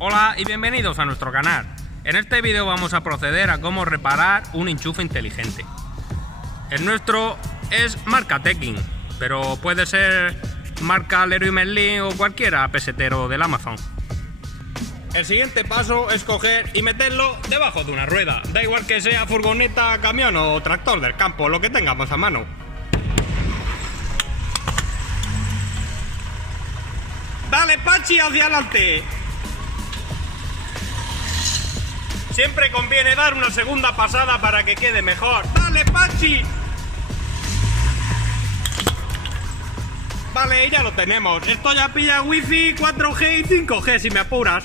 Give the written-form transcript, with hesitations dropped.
Hola y bienvenidos a nuestro canal. En este vídeo vamos a proceder a cómo reparar un enchufe inteligente. El nuestro es marca Tekin, pero puede ser marca Leroy Merlin o cualquiera pesetero del Amazon. El siguiente paso es coger y meterlo debajo de una rueda. Da igual que sea furgoneta, camión o tractor del campo, lo que tengamos a mano. ¡Dale, Pachi, hacia adelante! Siempre conviene dar una segunda pasada para que quede mejor. ¡Dale, Pachi! Vale, ya lo tenemos. Esto ya pilla wifi, 4G y 5G si me apuras.